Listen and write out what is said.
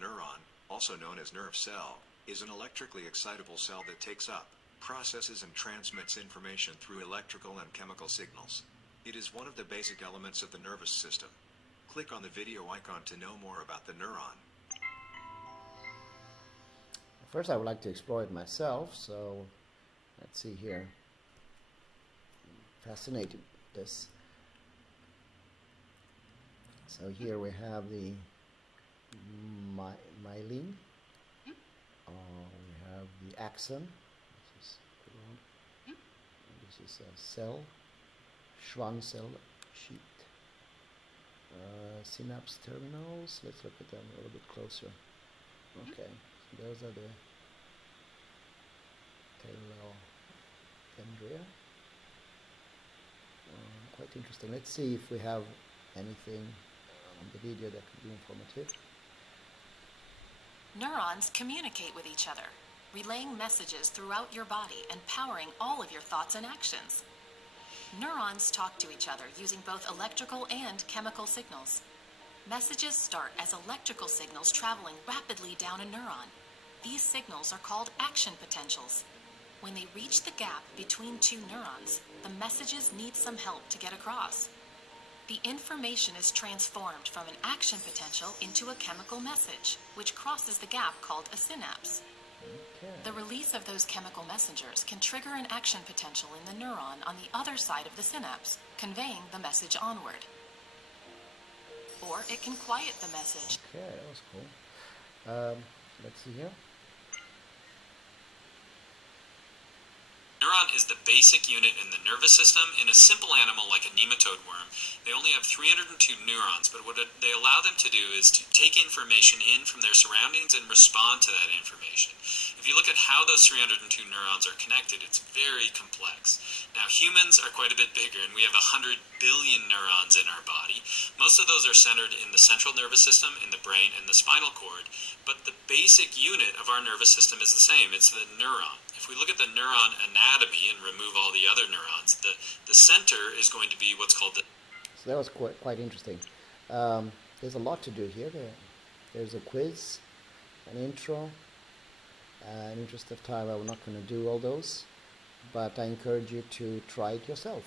neuron, also known as nerve cell, is an electrically excitable cell that takes up, processes and transmits information through electrical and chemical signals. It is one of the basic elements of the nervous system. Click on the video icon to know more about the neuron. First, I would like to explore it myself, so let's see here. Fascinated with this. So here we have the myelin. We have the axon. This is a cell, Schwann cell sheet. Synapse terminals. Let's look at them a little bit closer. Okay, so those are the dendria. Quite interesting. Let's see if we have anything on the video that could be informative. Neurons communicate with each other, relaying messages throughout your body and powering all of your thoughts and actions. Neurons talk to each other using both electrical and chemical signals. Messages start as electrical signals traveling rapidly down a neuron. These signals are called action potentials. When they reach the gap between two neurons, the messages need some help to get across. The information is transformed from an action potential into a chemical message, which crosses the gap called a synapse. Okay. The release of those chemical messengers can trigger an action potential in the neuron on the other side of the synapse, conveying the message onward. Or it can quiet the message. Okay, that was cool. Let's see here. Neuron is the basic unit in the nervous system. In a simple animal like a nematode worm, they only have 302 neurons, but what they allow them to do is to take information in from their surroundings and respond to that information. If you look at how those 302 neurons are connected, it's very complex. Now, humans are quite a bit bigger, and we have 100 billion neurons in our body. Most of those are centered in the central nervous system, in the brain, and the spinal cord, but the basic unit of our nervous system is the same. It's the neuron. If we look at the neuron anatomy and remove all the other neurons, the center is going to be what's called the... So that was quite interesting. There's a lot to do here. There's a quiz, an intro. In interest of time, I'm not going to do all those, but I encourage you to try it yourself.